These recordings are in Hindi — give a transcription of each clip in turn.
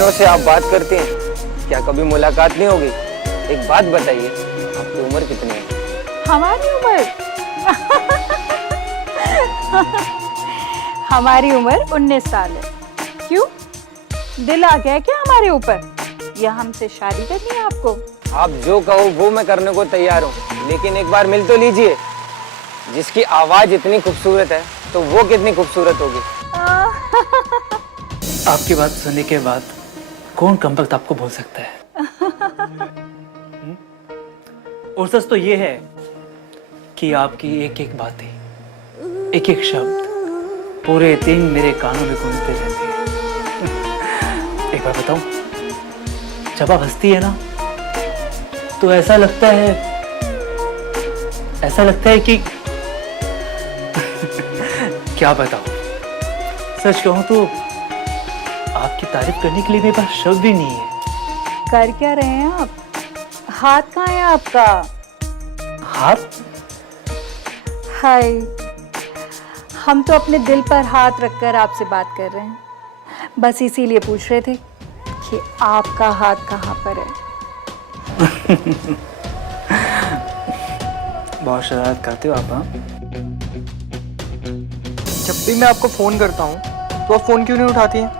दिनों से आप बात करती हैं, क्या कभी मुलाकात नहीं होगी? एक बात बताइए, आपकी उम्र कितनी है? हमारी उम्र हमारी उम्र 19 साल है। क्यों, दिल आ गया क्या हमारे ऊपर, या हमसे शादी करनी है आपको? आप जो कहो वो मैं करने को तैयार हूँ, लेकिन एक बार मिल तो लीजिए। जिसकी आवाज इतनी खूबसूरत है तो वो कितनी खूबसूरत होगी। आपकी बात सुनने के बाद कौन कम वक्त आपको बोल सकता है? और सच तो ये है कि आपकी एक एक बातें, एक एक शब्द पूरे दिन मेरे कानों में गूंजते रहते हैं। एक बार बताऊं, जब आप हंसती है ना तो ऐसा लगता है कि क्या बताऊं, सच कहूं तो आपकी तारीफ करने के लिए मेरे पास शब्द भी नहीं है। कर क्या रहे हैं आप? हाथ कहाँ है आपका? हाथ? हाय, हम तो अपने दिल पर हाथ रखकर आपसे बात कर रहे हैं। बस इसीलिए पूछ रहे थे कि आपका हाथ कहाँ पर है। बहुत शरारत करते हो आप। हाँ, जब भी मैं आपको फोन करता हूँ तो आप फोन क्यों नहीं उठाती हैं?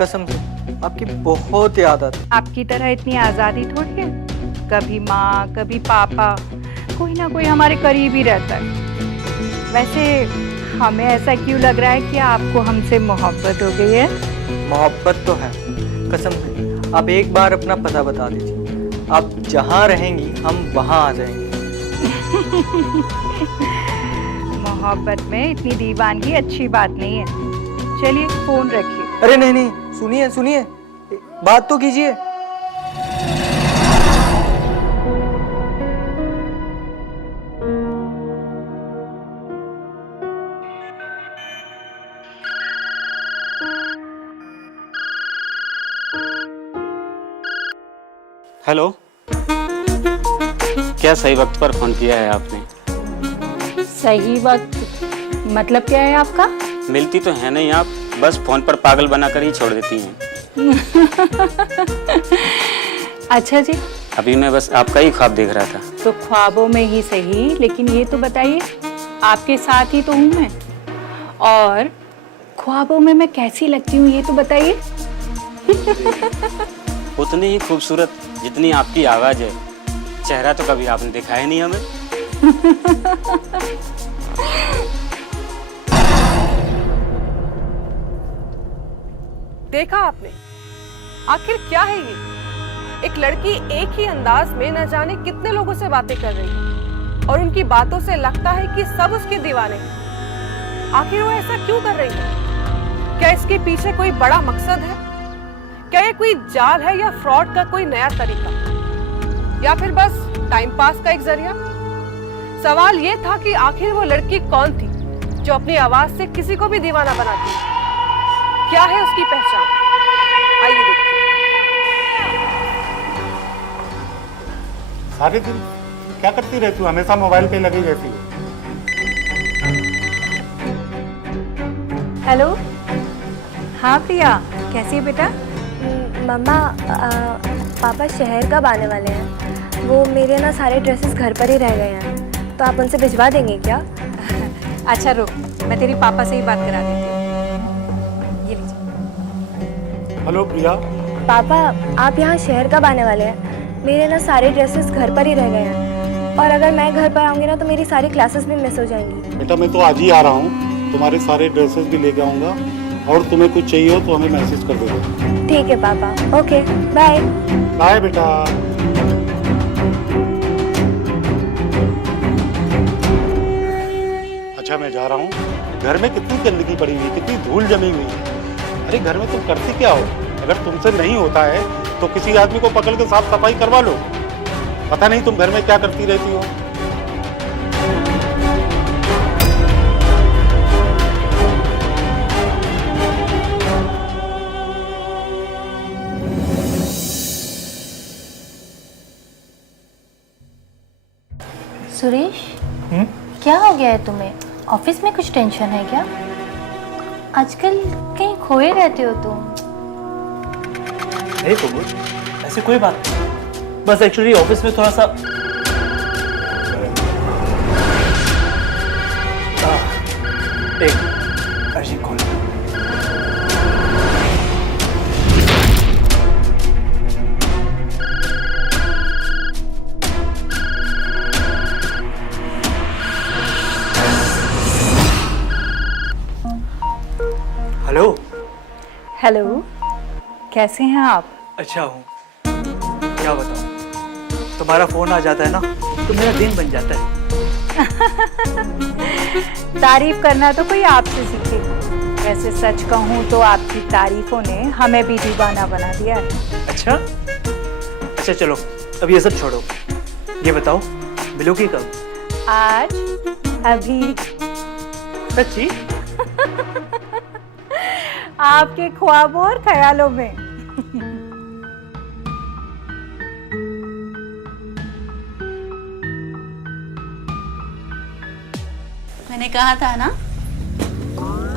कसम से आपकी बहुत याद आती है। आपकी तरह इतनी आज़ादी थोड़ी है। कभी माँ, कभी पापा, कोई ना कोई हमारे करीब ही रहता है। वैसे हमें ऐसा क्यों लग रहा है कि आपको हमसे मोहब्बत हो गई है? मोहब्बत तो है, कसम से। आप एक बार अपना पता बता दीजिए, आप जहाँ रहेंगी हम वहाँ आ जाएंगे। मोहब्बत में इतनी दीवानगी अच्छी बात नहीं है। चलिए फोन रखिए। अरे नहीं नहीं, सुनिए सुनिए, बात तो कीजिए। हेलो, क्या सही वक्त पर फोन किया है आपने? सही वक्त मतलब क्या है आपका? मिलती तो है नहीं आप, बस फोन पर पागल बनाकर ही छोड़ देती हैं। अच्छा जी, अभी मैं बस आपका ही ख्वाब देख रहा था। तो ख्वाबों में ही सही, लेकिन ये तो बताइए, आपके साथ ही तो हूँ मैं, और ख्वाबों में मैं कैसी लगती हूँ ये तो बताइए। उतनी ही खूबसूरत जितनी आपकी आवाज है। चेहरा तो कभी आपने देखा ही नहीं हमें। देखा आपने, आखिर क्या है ये? एक लड़की एक ही अंदाज में न जाने कितने लोगों से बातें कर रही है और उनकी बातों से लगता है कि सब उसके दीवाने हैं। आखिर वो ऐसा क्यों कर रही है? क्या इसके पीछे कोई बड़ा मकसद है? क्या ये कोई जाल है या फ्रॉड का कोई नया तरीका, या फिर बस टाइम पास का एक जरिया? सवाल ये था कि आखिर वो लड़की कौन थी जो अपनी आवाज से किसी को भी दीवाना बनाती है? क्या है उसकी पहचान? आइए देखते हैं। सारे दिन क्या करती रहती हो? हमेशा मोबाइल पे लगी रहती हो। हेलो, हाँ प्रिया, कैसी है बेटा? मम्मा, पापा शहर कब आने वाले हैं? वो मेरे ना सारे ड्रेसेस घर पर ही रह गए हैं, तो आप उनसे भिजवा देंगे क्या? अच्छा रुक, मैं तेरी पापा से ही बात करा देती हूँ। ये लीजिए। हेलो प्रिया। पापा, आप यहाँ शहर कब आने वाले हैं? मेरे ना सारे ड्रेसेस घर पर ही रह गए हैं, और अगर मैं घर पर आऊँगी ना तो मेरी सारी क्लासेस भी मिस हो जाएंगी। बेटा मैं तो आज ही आ रहा हूँ, तुम्हारे सारे ड्रेसेस भी लेके आऊँगा, और तुम्हें कुछ चाहिए हो तो हमें मैसेज कर देना। ठीक है पापा, ओके बाय। बाय बेटा। अच्छा मैं जा रहा हूँ। घर में कितनी गंदगी पड़ी हुई है, कितनी धूल जमी हुई है। अरे घर में तुम करती क्या हो? अगर तुमसे नहीं होता है तो किसी आदमी को पकड़ के साफ सफाई करवा लो। पता नहीं तुम घर में क्या करती रहती हो। सुरेश, क्या हो गया है तुम्हें? ऑफिस में कुछ टेंशन है क्या? आजकल कहीं खोए रहते हो तुम। है कबूल, ऐसी कोई बात नहीं। बस एक्चुअली ऑफिस में थोड़ा सा एक अर्जेंट कॉल। हेलो। हेलो, कैसे हैं आप? अच्छा हूँ, क्या बताऊँ, तुम्हारा फोन आ जाता है ना तो मेरा दिन बन जाता है। तारीफ करना तो कोई आपसे सीखे। वैसे सच कहूँ तो आपकी तारीफों ने हमें भी दीवाना बना दिया है। अच्छा चलो, अब ये सब छोड़ो, ये बताओ मिलोगी कब? आज, अभी। सच्ची? आपके ख्वाबों और ख्यालों में। मैंने कहा था ना,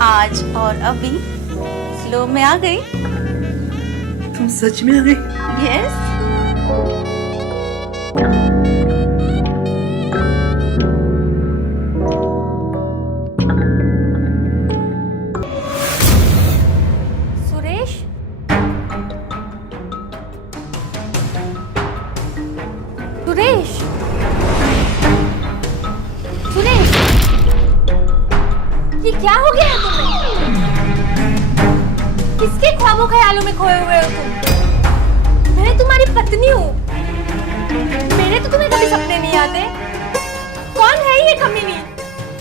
आज और अभी स्लो में आ गई। तुम सच में आ गई? यस। सुरेश, सुरेश, सुरेश, ये क्या हो गया है तुम्हें? किसके ख्वाबों ख्यालों में खोए हुए हो तुम? मैं तुम्हारी पत्नी हूँ। मेरे तो तुम्हें कभी सपने नहीं आते। कौन है ये कमीनी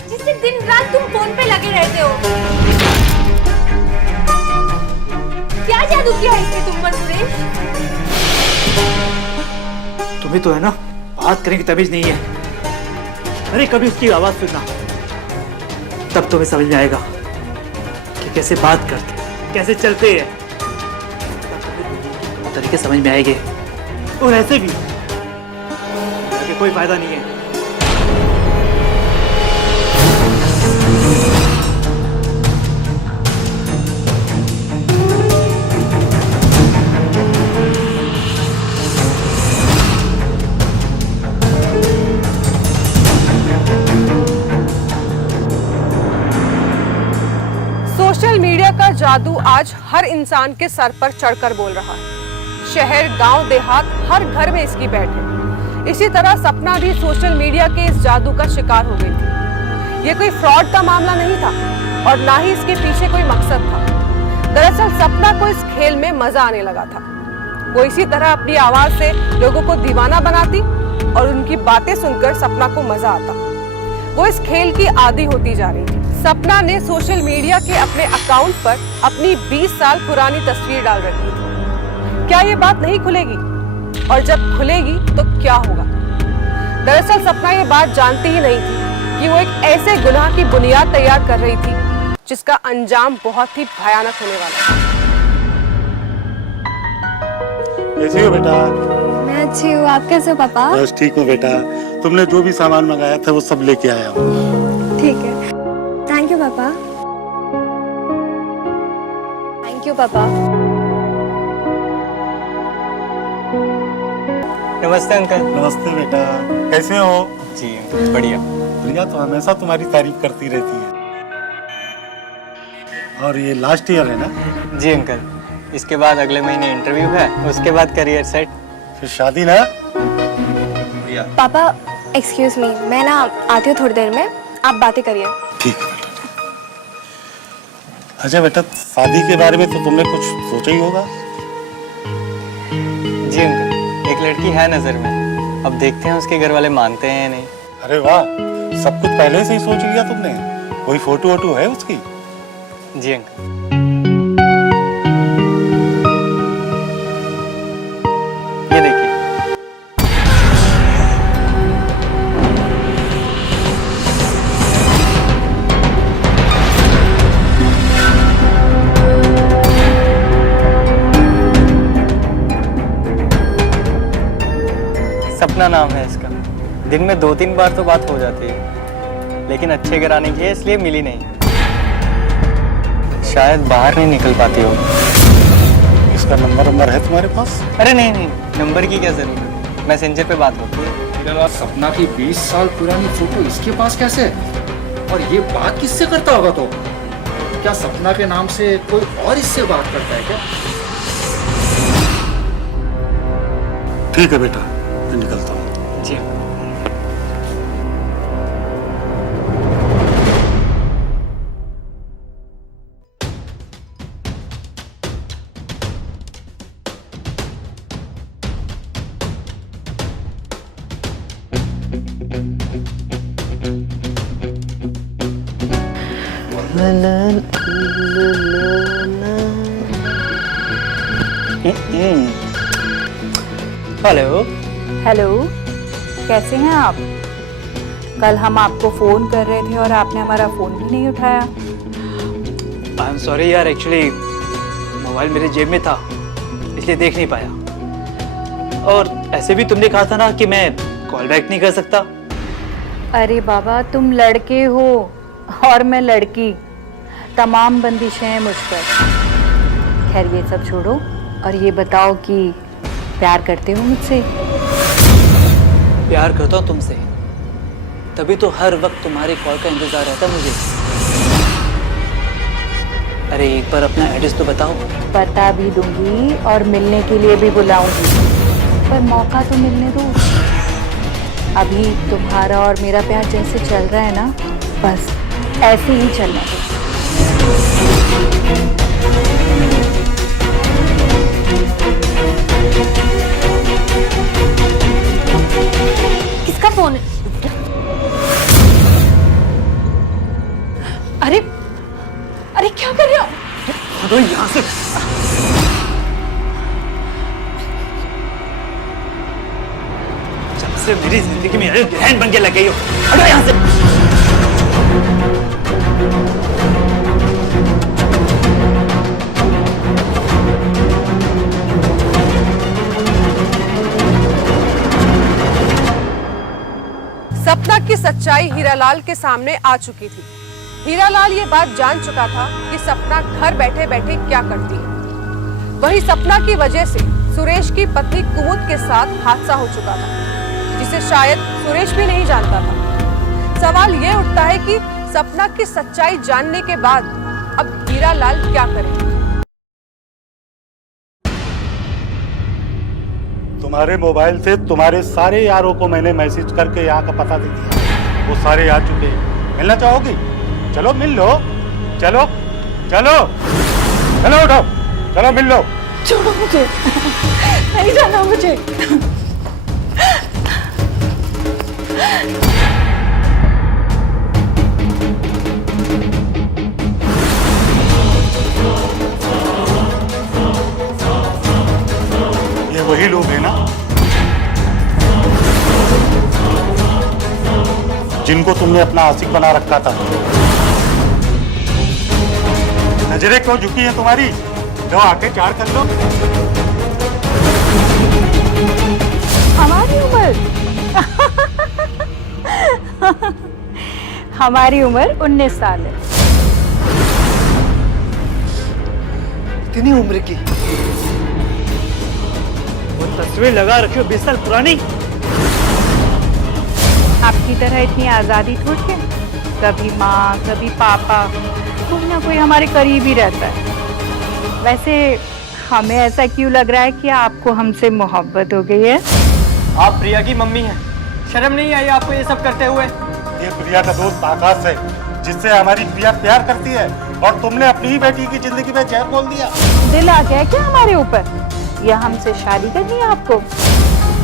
जिससे दिन रात तुम फोन पे लगे रहते हो? क्या जादू किया इसने तुम पर सुरेश? तुम्हें तो है ना बात करने की तमीज नहीं है। अरे कभी उसकी आवाज सुनना, तब तुम्हें समझ में आएगा कि कैसे बात करते, कैसे चलते हैं। तरीके समझ में आएंगे। और ऐसे भी कोई फायदा नहीं है। सोशल मीडिया का जादू आज हर इंसान के सर पर चढ़कर बोल रहा है। शहर, गांव, देहात, हर घर में इसकी बैठ है। इसी तरह सपना भी सोशल मीडिया के इस जादू का शिकार हो गई थी। ये कोई फ्रॉड का मामला नहीं था और ना ही इसके पीछे कोई मकसद था। दरअसल सपना को इस खेल में मजा आने लगा था। वो इसी तरह अपनी आवाज से लोगों को दीवाना बनाती और उनकी बातें सुनकर सपना को मजा आता। वो इस खेल की आदी होती जा रही थी। सपना ने सोशल मीडिया के अपने अकाउंट पर अपनी 20 साल पुरानी तस्वीर डाल रखी थी। क्या ये बात नहीं खुलेगी? और जब खुलेगी तो क्या होगा? दरअसल सपना ये बात जानती ही नहीं थी कि वो एक ऐसे गुनाह की बुनियाद तैयार कर रही थी जिसका अंजाम बहुत ही भयानक होने वाला है। कैसे हो बेटा? मैं अच्छी हूँ, आप कैसे हो पापा? बस ठीक हो बेटा। तुमने जो भी सामान मंगाया था वो सब लेके आया हूँ। ठीक है, थैंक यू पापा। थैंक यू पापा। नमस्ते अंकल। नमस्ते बेटा, कैसे हो? जी बढ़िया। प्रिया तो हमेशा तुम्हारी तारीफ करती रहती है। और ये लास्ट ईयर है ना? जी अंकल, इसके बाद अगले महीने इंटरव्यू है, उसके बाद करियर सेट, फिर शादी ना? पापा एक्सक्यूज मी, मैं ना आती हूँ थोड़ी देर में, आप बातें करिए। ठीक है बेटा। अच्छा बेटा, शादी के बारे में तो तुमने कुछ सोचा ही होगा? जी अंकल, एक लड़की है नजर में, अब देखते हैं उसके घर वाले मानते हैं या नहीं। अरे वाह, सब कुछ पहले से ही सोच लिया तुमने। कोई फोटो वोटो है उसकी? जी अंकल। ये देखिए। सपना नाम है इसका। दिन में 2-3 बार तो बात हो जाती है, लेकिन अच्छे घराने की है इसलिए मिली नहीं। शायद बाहर नहीं निकल पाती हो। उसका नंबर है तुम्हारे पास? अरे नहीं नहीं, नंबर की क्या जरूरत, मैसेंजर पे बात होती है। सपना की 20 साल पुरानी फोटो इसके पास कैसे? और ये बात किससे करता होगा? तो क्या सपना के नाम से कोई और इससे बात करता है क्या? ठीक है बेटा, मैं निकलता हूँ। जी हेलो। हेलो, कैसे हैं आप? कल हम आपको फोन कर रहे थे और आपने हमारा फोन भी नहीं उठाया। आई एम सॉरी यार, एक्चुअली मोबाइल मेरे जेब में था इसलिए देख नहीं पाया। और ऐसे भी तुमने कहा था ना कि मैं कॉल बैक नहीं कर सकता। अरे बाबा, तुम लड़के हो और मैं लड़की, तमाम बंदिशें हैं मुझ पर। खैर ये सब छोड़ो और ये बताओ कि प्यार करते हो मुझसे? प्यार करता हूँ तुमसे, तभी तो हर वक्त तुम्हारे कॉल का इंतजार रहता मुझे। अरे एक बार अपना एड्रेस तो बताओ। बता भी दूंगी और मिलने के लिए भी बुलाऊंगी, पर मौका तो मिलने दो। अभी तुम्हारा और मेरा प्यार जैसे चल रहा है ना, बस ऐसे ही चलना दो। किसका फोन है? अरे अरे क्या कर रहे हो? अरे यहाँ से जब से मेरी जिंदगी में ग्रहण बन के लग गई हो, हटो यहाँ से। सपना की सच्चाई हीरालाल के सामने आ चुकी थी। हीरालाल ये बात जान चुका था कि सपना घर बैठे बैठे क्या करती है। वही सपना की वजह से सुरेश की पत्नी कुमुद के साथ हादसा हो चुका था, जिसे शायद सुरेश भी नहीं जानता था। सवाल ये उठता है कि सपना की सच्चाई जानने के बाद अब हीरालाल क्या करे? तुम्हारे मोबाइल से तुम्हारे सारे यारों को मैंने मैसेज करके यहाँ का पता दे दिया। वो सारे आ चुके हैं। मिलना चाहोगी? चलो मिल लो। चलो चलो चलो, उठो, चलो मिल लो। छोड़ो मुझे, नहीं जाना मुझे। ये वही लोग हैं ना जिनको तुमने अपना आशिक बना रखा था? नजरें क्यों झुकी हैं तुम्हारी? लो आके चार कर लो। हमारी उम्र हमारी उम्र 19 साल है। इतनी उम्र की वो तस्वीर लगा रखी हो 20 साल पुरानी। आपकी तरह इतनी आज़ादी थोड़ी है। कभी माँ कभी पापा, कोई ना कोई हमारे करीब ही रहता है। वैसे हमें ऐसा क्यों लग रहा है कि आपको हमसे मोहब्बत हो गई है? आप प्रिया की मम्मी हैं, शर्म नहीं आई आपको ये सब करते हुए? ये प्रिया का दोस्त आकाश है, जिससे हमारी प्रिया प्यार करती है, और तुमने अपनी ही बेटी की जिंदगी में जहर बोल दिया। दिल आ गया क्या हमारे ऊपर? या हमसे शादी करनी है आपको?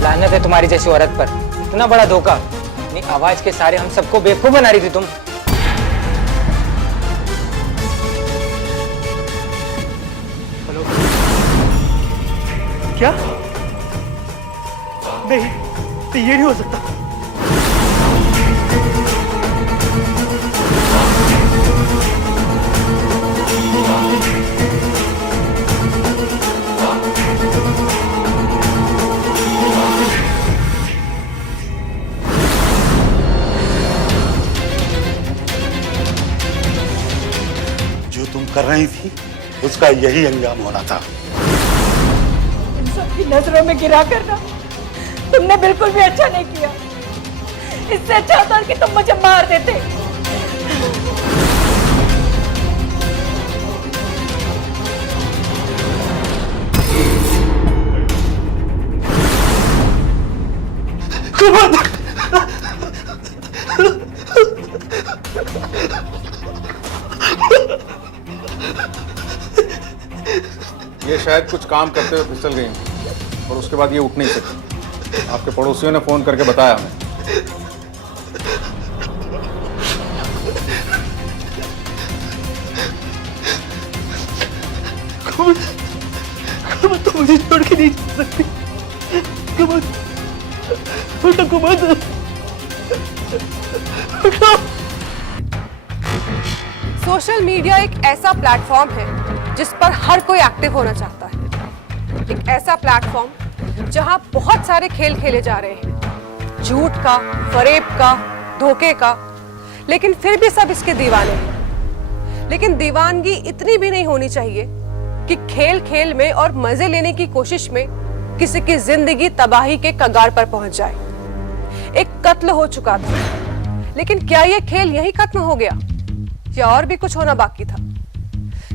लानत है तुम्हारी जैसी औरत पर। इतना बड़ा धोखा। अपनी आवाज के सारे हम सबको बेवकूफ बना रही थी तुम। क्या? नहीं, तो ये नहीं हो सकता। जो तुम कर रही थी उसका यही अंजाम होना था। की नजरों में गिरा करना तुमने बिल्कुल भी अच्छा नहीं किया। इससे अच्छा होता कि तुम मुझे मार देते। ये शायद कुछ काम करते हुए फिसल गई और उसके बाद ये उठ नहीं सकती। आपके पड़ोसियों ने फोन करके बताया हमें। तो मुझे छोड़ के नहीं जा सकती। सोशल मीडिया एक ऐसा प्लेटफॉर्म है जिस पर हर कोई एक्टिव होना चाहता है। एक ऐसा प्लेटफॉर्म जहां बहुत सारे खेल खेले जा रहे हैं, झूठ का, फरेब का, धोखे का, लेकिन फिर भी सब इसके दीवाने हैं। लेकिन दीवानगी इतनी भी नहीं होनी चाहिए कि खेल खेल में और मजे लेने की कोशिश में किसी की जिंदगी तबाही के कगार पर पहुंच जाए। एक कत्ल हो चुका था, लेकिन क्या यह खेल यही खत्म हो गया या और भी कुछ होना बाकी था?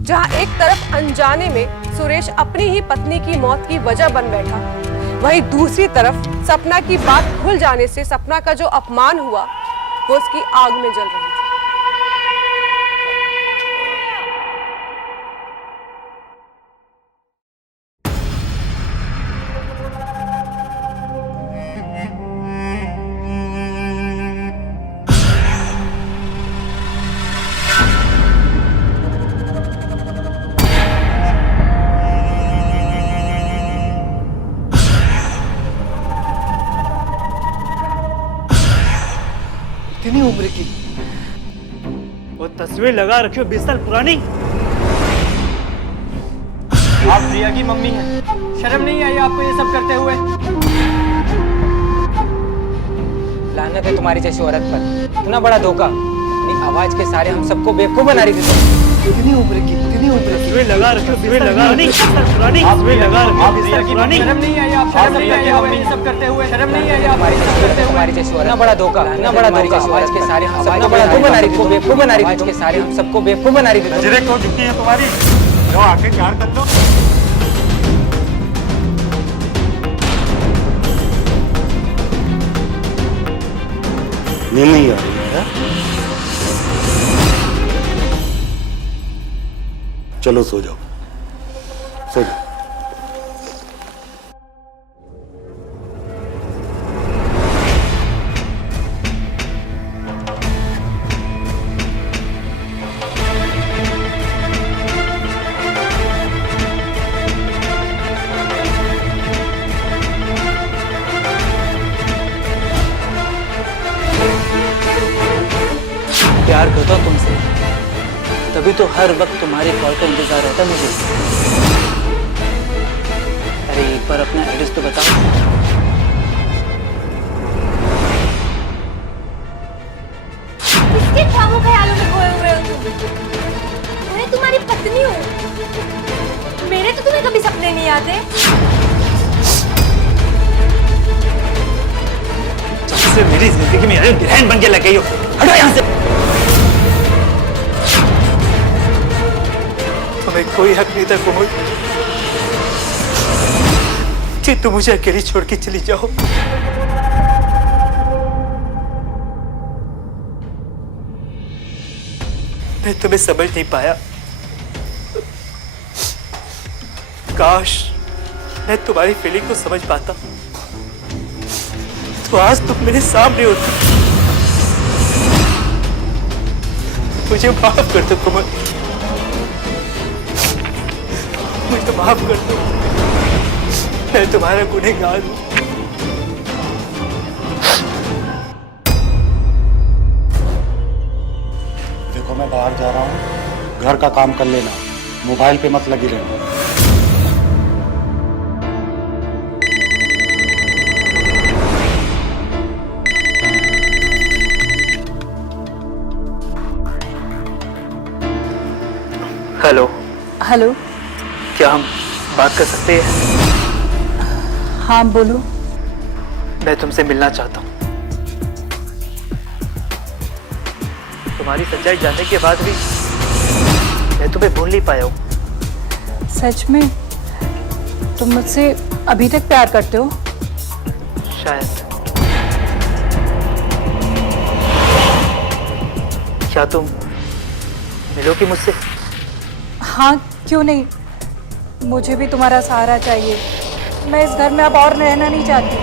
जहां एक तरफ अनजाने में सुरेश अपनी ही पत्नी की मौत की वजह बन बैठा, वहीं दूसरी तरफ सपना की बात खुल जाने से सपना का जो अपमान हुआ वो उसकी आग में जल रही थी। इतनी उम्र की वो तस्वीर लगा रखी हो 20 साल पुरानी। आप प्रिया की मम्मी हैं, शर्म नहीं आई आपको ये सब करते हुए? लानत है तुम्हारी जैसी औरत पर। इतना बड़ा धोखा। अपनी आवाज के सारे हम सबको बेवकूफ बना रही थी। इतनी उम्र की तस्वीर लगा रखी हो 20 साल पुरानी। तस्वीर लगा रखी हो 20 साल पुरानी। शर्म नहीं आई आप शर्म नहीं आई आपको ये सब करते हुए? शर्म नहीं आई आप ये सब करते हुए? तुम्हारी जैसी औरत। इतना बड़ा धोखा। इतना बड़ा धोखा। आवाज के सारे हम सबको बेवकूफ बना रही थी। बेवकूफ बना रही थी। के सारे हम सबको बेवकूफ बना रही थी। नजरें क्यों झुकी है तुम्हारी? लो आके प्यार कर लो। नींद नहीं आ रही है? चलो सो जाओ, सो जाओ। प्यार करता हूँ तुमसे, तभी तो हर वक्त तुम्हारी कॉल का इंतजार रहता है मुझे। अरे एक बार अपना एड्रेस तो बताओ। किसके ख्वाबों ख्यालों में खोए हुए हो तुम? मैं तुम्हारी पत्नी हूँ। मेरे तो तुम्हें कभी सपने नहीं आते। जब से मेरी जिंदगी में ग्रहण बन के लग गई हो, हटो यहाँ से। तुम्हें कोई हक नहीं था कोमल कि तुम मुझे अकेली छोड़ के चली जाओ। मैं तुम्हें समझ नहीं पाया। काश मैं तुम्हारी फीलिंग को समझ पाता तो आज तुम मेरे सामने होती। मुझे माफ कर दो कोमल, मुझे माफ कर दो। मैं तुम्हारा गुनहगार हूं। देखो मैं बाहर जा रहा हूँ, घर का काम कर लेना, मोबाइल पे मत लगी रहना। Hello hello. क्या हम बात कर सकते हैं? हाँ बोलो। मैं तुमसे मिलना चाहता हूँ। तुम्हारी सच्चाई जानने के बाद भी मैं तुम्हें भूल नहीं पाया हूँ। सच में तुम मुझसे अभी तक प्यार करते हो? शायद। क्या तुम मिलोगी मुझसे? हाँ क्यों नहीं, मुझे भी तुम्हारा सहारा चाहिए। मैं इस घर में अब और रहना नहीं चाहती।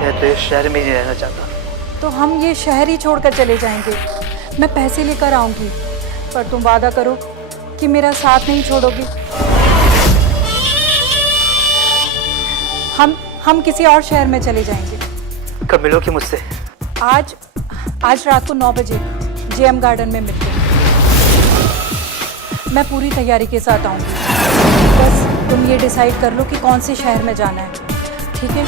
मैं तो इस शहर में नहीं रहना चाहता। तो हम ये शहर ही छोड़कर चले जाएंगे। मैं पैसे लेकर आऊंगी, पर तुम वादा करो कि मेरा साथ नहीं छोड़ोगी। हम किसी और शहर में चले जाएंगे। कब मिलोगी मुझसे? आज रात को 9 बजे जेएम गार्डन में मिलते हैं। मैं पूरी तैयारी के साथ आऊंगी। बस तुम ये डिसाइड कर लो कि कौन से शहर में जाना है, ठीक है?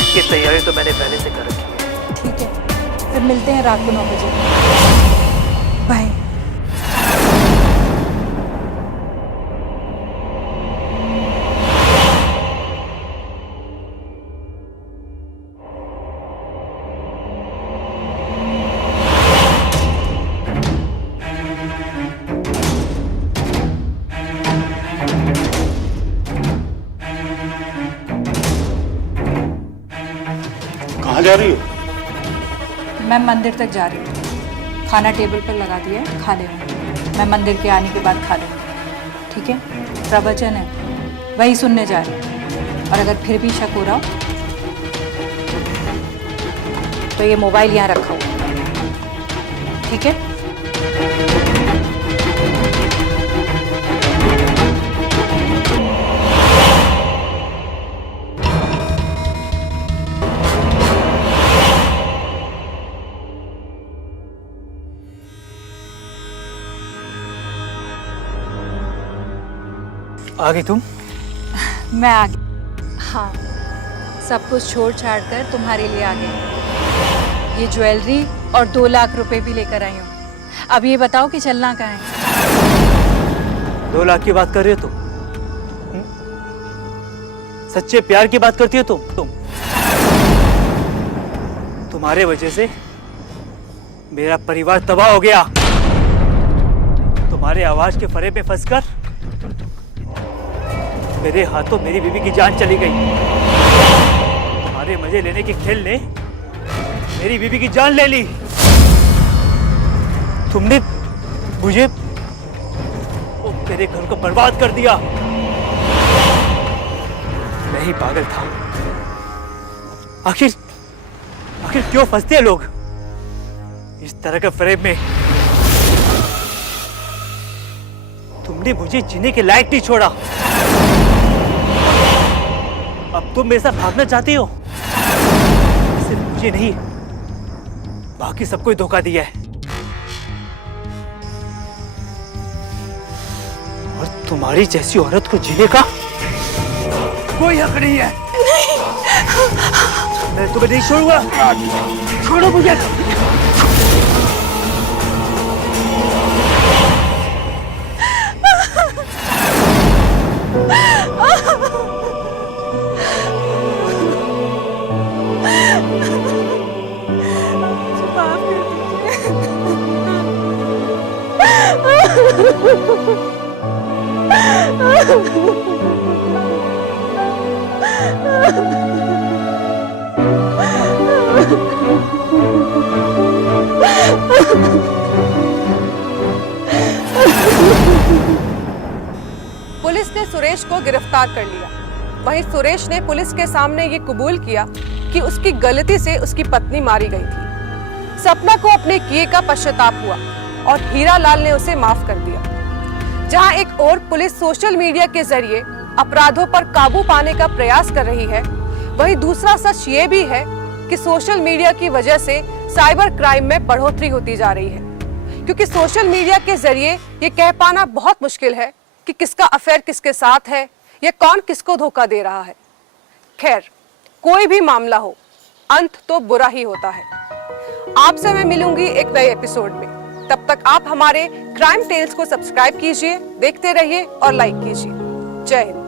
इसकी तैयारी तो मैंने पहले से कर रखी है। ठीक है, फिर मिलते हैं रात को 9 बजे। बाय। कहाँ जा रही हो? मैं मंदिर तक जा रही हूँ। खाना टेबल पर लगा दिया है, खा लेना। मैं मंदिर के आने के बाद खा लूँगी, ठीक है? प्रवचन है, वही सुनने जा रही हूँ। और अगर फिर भी शक हो रहा हो तो ये मोबाइल यहाँ रखा हुआ, ठीक है? आ गई तुम? मैं आ गई। हाँ, सब कुछ छोड़ छाड़ कर तुम्हारे लिए आ गई। ये ज्वेलरी और 2 लाख रुपए भी लेकर आई हूँ। अब ये बताओ कि चलना कहाँ है? 2 लाख की बात कर रहे हो तुम? सच्चे प्यार की बात करती हो तुम? तुम्हारे वजह से मेरा परिवार तबाह हो गया। तुम्हारे आवाज के फरे पे फंसकर मेरे हाथों मेरी बीवी की जान चली गई। तुम्हारे मजे लेने के खेल ने मेरी बीवी की जान ले ली। तुमने मुझे मेरे घर को बर्बाद कर दिया। मैं ही पागल था। आखिर क्यों फंसते हैं लोग इस तरह के फरेब में? तुमने मुझे जीने के लायक नहीं छोड़ा। अब तुम मेरे साथ भागना चाहती हो? सिर्फ मुझे नहीं, बाकी सबको धोखा दिया है। और तुम्हारी जैसी औरत को जीने का कोई हक नहीं है। मैं तुम्हें नहीं छोड़ूंगा। छोड़ो मुझे। पुलिस ने सुरेश को गिरफ्तार कर लिया। वहीं सुरेश ने पुलिस के सामने ये कबूल किया कि उसकी गलती से उसकी पत्नी मारी गई थी। सपना को अपने किए का पश्चाताप हुआ और हीरा लाल ने उसे माफ कर दिया। जहां एक और पुलिस सोशल मीडिया के जरिए अपराधों पर काबू पाने का प्रयास कर रही है, वहीं दूसरा सच ये भी है कि सोशल मीडिया की वजह से साइबर क्राइम में बढ़ोतरी होती जा रही है। क्योंकि सोशल मीडिया के जरिए ये कह पाना बहुत मुश्किल है कि किसका अफेयर किसके साथ है या कौन किसको धोखा दे रहा है। खैर, कोई भी मामला हो, अंत तो बुरा ही होता है। आपसे मैं मिलूंगी एक नए एपिसोड में। तब तक आप हमारे क्राइम टेल्स को सब्सक्राइब कीजिए, देखते रहिए और लाइक कीजिए। जय हिंद।